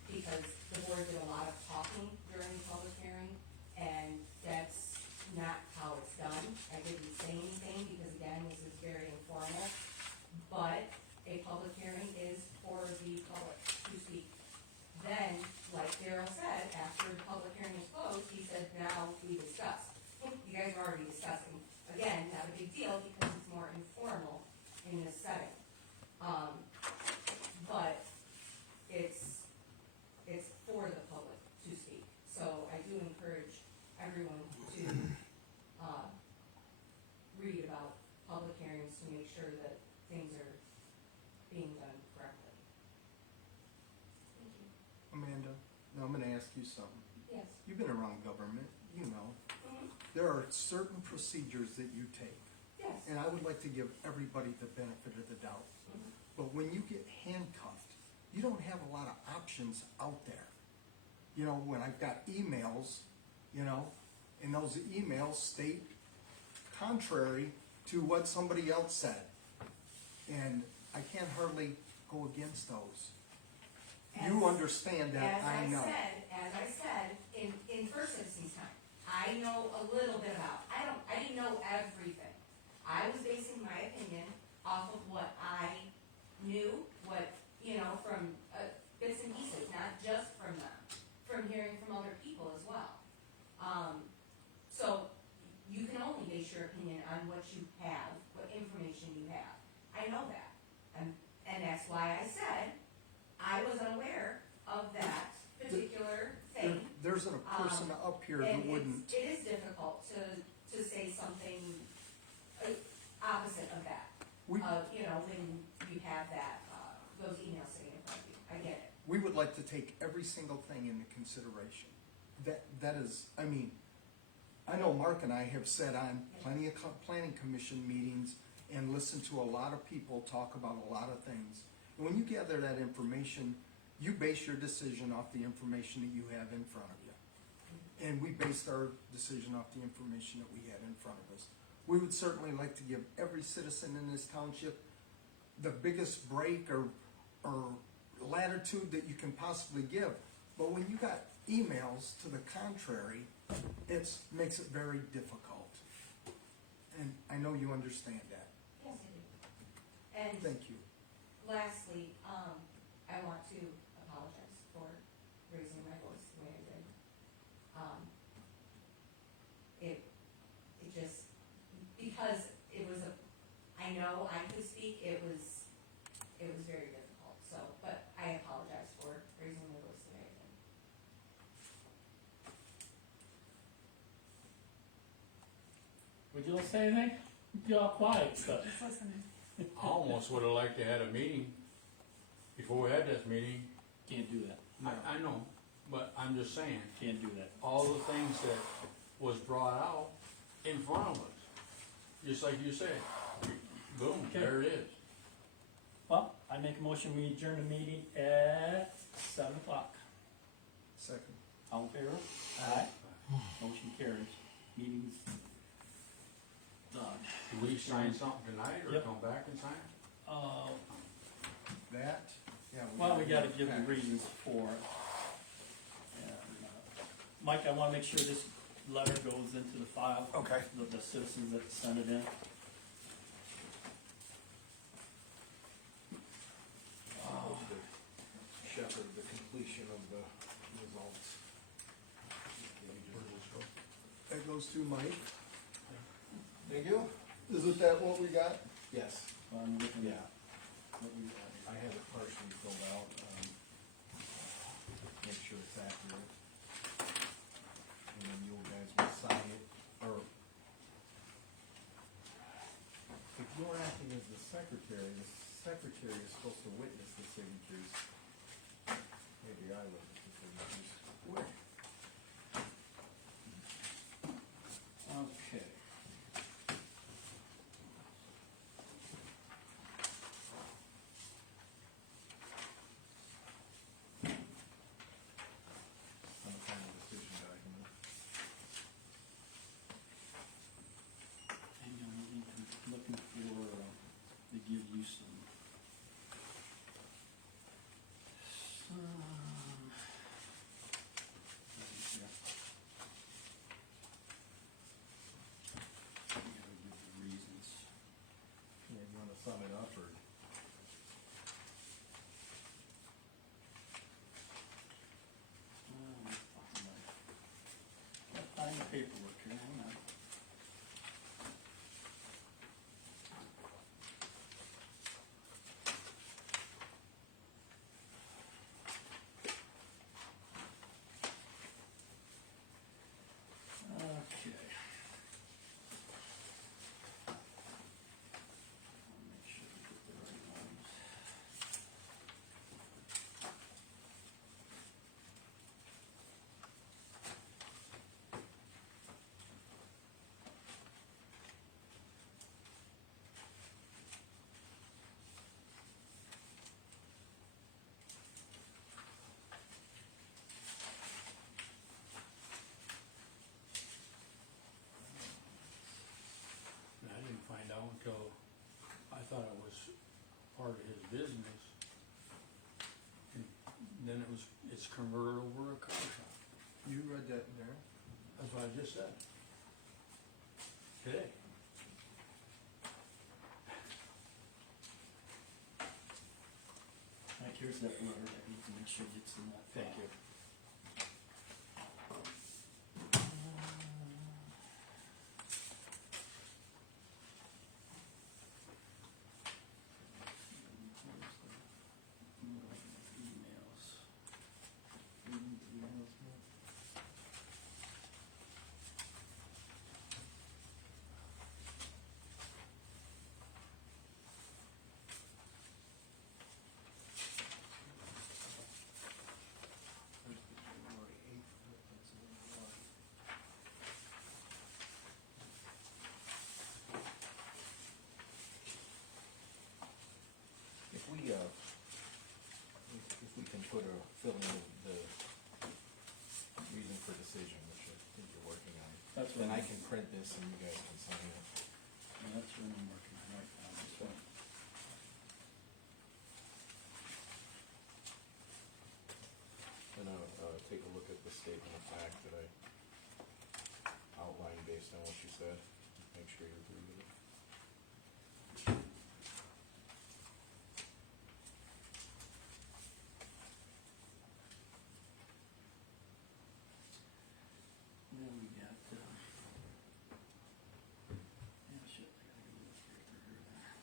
Because the board did a lot of talking during the public hearing, and that's not how it's done. I didn't say anything because again, this is very informal, but a public hearing is for the public to speak. Then, like Daryl said, after the public hearing is closed, he said, now we discuss. You guys are already discussing. Again, not a big deal because it's more informal in this setting. But it's for the public to speak. So I do encourage everyone to read about public hearings to make sure that things are being done correctly. Thank you. Amanda, now I'm gonna ask you something. Yes. You've been around government, you know. Mhm. There are certain procedures that you take, Yes. and I would like to give everybody the benefit of the doubt. Mhm. But when you get handcuffed, you don't have a lot of options out there. You know, when I've got emails, you know, and those emails state contrary to what somebody else said. And I can't hardly go against those. You understand that, I know. As I said, in first citizens time, I know a little bit about, I didn't know everything. I was basing my opinion off of what I knew, from bits and pieces, not just from them, from hearing from other people as well. So you can only base your opinion on what you have, what information you have. I know that. And that's why I said I was unaware of that particular thing. There's a person up here And who wouldn't. it is difficult to say something opposite of that. We- When you have that, those emails sitting in front of you. I get it. We would like to take every single thing into consideration. That is, I mean, I know Mark and I have sat on plenty of planning commission meetings and listened to a lot of people talk about a lot of things. And when you gather that information, you base your decision off the information that you have in front of you. And we based our decision off the information that we had in front of us. we would certainly like to give every citizen in this township the biggest break or latitude that you can possibly give. But when you got emails to the contrary, makes it very difficult. And I know you understand that. Yes, I do. And Thank you. lastly, I want to apologize for raising my voice the way I did. It just, because it was I know I could speak, it was very difficult, so, but I apologize for raising my voice the way I did. Would you like to say anything? You're all quiet, but. I almost would've liked to had a meeting, before we had this meeting, Can't do that. I know, but I'm just saying, Can't do that. all the things that was brought out in front of us, just like you said, boom, Okay. there it is. Well, I make a motion, we adjourn the meeting at 7:00. Second. All in favor? Aye. Motion carries. Meeting's done. Do we sign something tonight, or Yep. come back and sign it? That, yeah. Well, we gotta it give the back. reasons for it. And, Mike, I wanna make sure this letter goes into the file. Okay. The citizens that sent it in. Shepherd, the completion of the results. That goes to Mike. Thank you. Isn't that what we got? Yes, I'm looking yeah, at what we got. I have it partially filled out, make sure it's accurate. And then you guys will sign it, or if you're acting as the secretary is supposed to witness the signatures. Maybe I witness the signatures. Okay. On the final decision document. Hang on, I'm looking for, to give you some. I gotta give the reasons. Yeah, you wanna sum it up, or? Gotta find the paperwork here, hang on. Okay. I'll make sure we get the right ones. And I didn't find out until, I thought it was part of his business. And then it's converted over a car shop. You read that in there? That's what I just said. Today. Mike, here's that letter that needs to make sure gets in that. Thank you. If we can fill in the reason for decision, which I think you're working on, That's then what I can print this and you guys can sign it. statement of fact that I outlined based on what you said. Make sure you agree with it. Then we got, yeah, shit, I gotta go look here through here.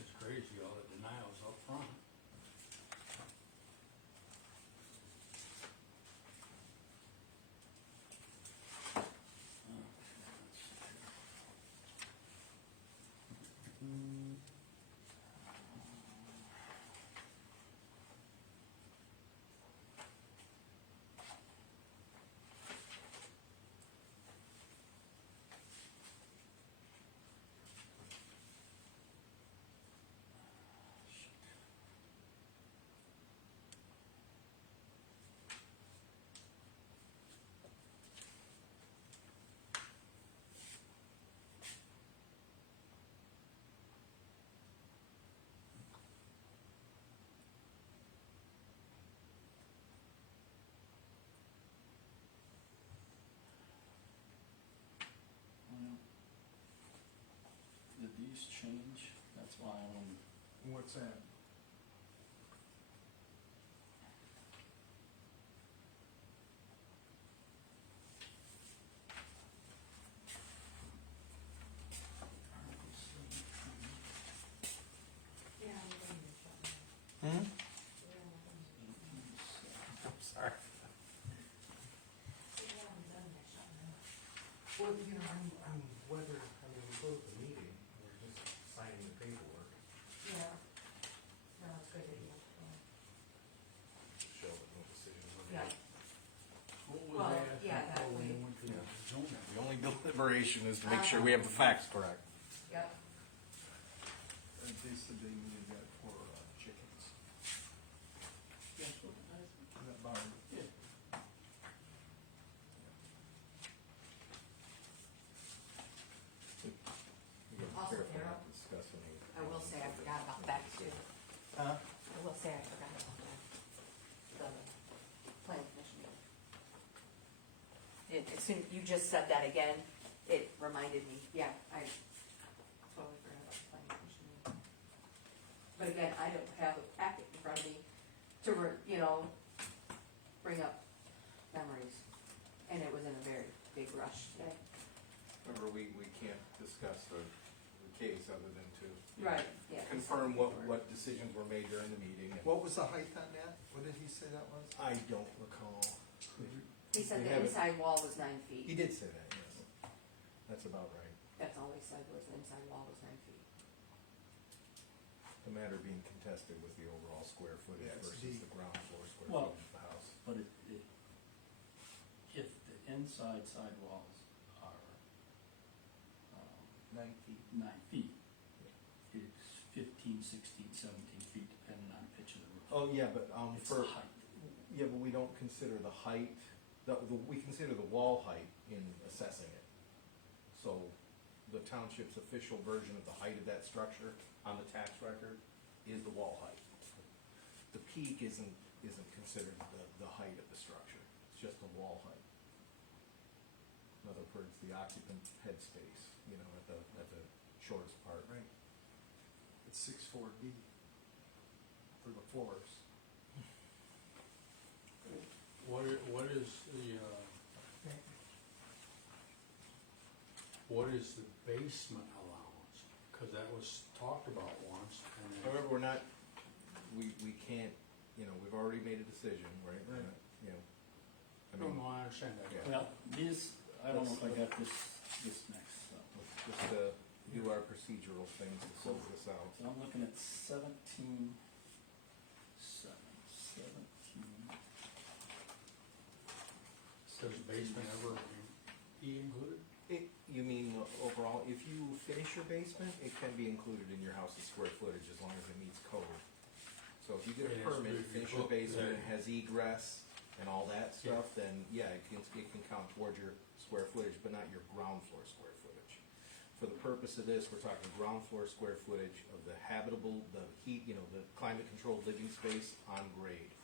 It's crazy, all the denials up front. Well, did these change? That's why I wanted. What's that? Yeah, I'm going to shut down. Hmm? Yeah, I'm going to- I'm sorry. Yeah, I'm done with shutting down. Well, you know, I'm whether, I mean, we closed the meeting, we're just signing the paperwork, Yeah. No, it's good that you, show that no decision was yeah. made. What was Well, that? yeah, that Oh, way. we went to the zoning. The only deliberation is to make sure we have the facts correct. Yep. They said they needed that for chickens. That's what I That barn. yeah. You gotta be Also, careful Carol, not discussing any. I will say I forgot about that too. Huh? I will say I forgot about that. The plan commission meeting. As soon, you just said that again, it reminded me, yeah, I totally forgot about the plan commission meeting. But again, I don't have a packet in front of me to, bring up memories. And it was in a very big rush today. Remember, we can't discuss the case other than to. you know, Right, yeah. Confirm what decisions were made during the meeting. and- What was the height on that? What did he say that was? I don't recall. He said We the haven't- inside wall was 9 He feet. did say that, yes. That's about right. That's all he said, was the inside wall was 9 feet. The matter being contested with the overall square footage Yeah, it's versus deep. the ground floor square Well- footage of the house. But if the inside sidewalls are, 9 feet. 9 feet, it's 15, 16, 17 feet depending on pitch of the roof. Oh, yeah, but, It's for, the height. yeah, but we don't consider the height, we consider the wall height in assessing it. So, the township's official version of the height of that structure on the tax record is the wall height. The peak isn't considered the height of the structure, it's just the wall height. In other words, the occupant headspace, at the shortest part. Right. It's 6'4" for the floors. What is the basement allowance? Cause that was talked about once, and then, However, we're not, we can't, we've already made a decision, right? Right. I no, mean, no, I understand that. Yeah. Well, these, I don't know if I got this next, so. let's just, do our procedural things to close this out. So I'm looking at 17. Does basement ever be included? You mean overall, if you finish your basement, it can be included in your house's square footage as long as it meets code. So if you get a Yeah, permit, so if you finish your put basement, that- has egress and all that stuff, then yeah, it can count towards your square footage, but not your ground floor square footage. For the purpose of this, we're talking ground floor square footage of the habitable, the heat, you know, the climate controlled living space on grade.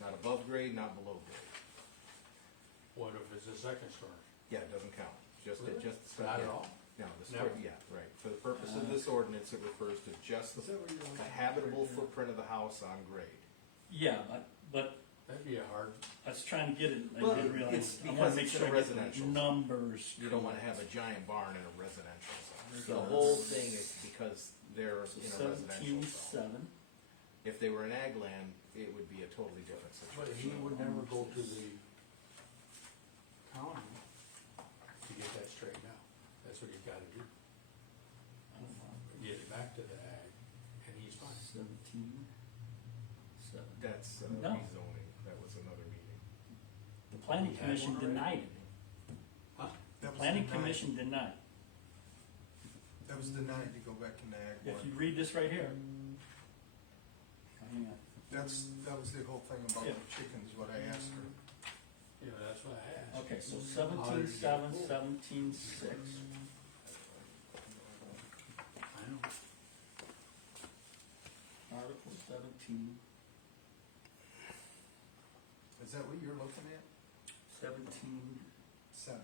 Not above grade, not below grade. What if it's a second story? Yeah, it doesn't count, just the. Not at all? No, the square, Never? yeah, right. For the purpose of this ordinance, it refers to just the habitable footprint of the house on grade. Yeah, but That'd be a hard, I was trying to get it, I Well, didn't realize, it's I wanna because make it's sure in a I get the residential. numbers. You don't wanna have a giant barn in a residential zone. So The whole thing is because they're So in a residential 17.7. zone. If they were in ag land, it would be a totally different but he situation. would never go to the county to get that straightened out. That's what he's gotta do, get it back to the ag, and he's fine. 17.7. That's No. rezoning, that was another meeting. The planning We had commission one already? denied it. Huh? That was Planning denied. commission denied. That was denied to go back into ag If you one. read this right here. Hang on. That was the whole thing about Yeah. the chickens, what I asked her. Yeah, that's what I asked. Okay, so How did 17.7, you get- 17.6. I know. Article 17, Is that what you're looking at? 17.05. 7.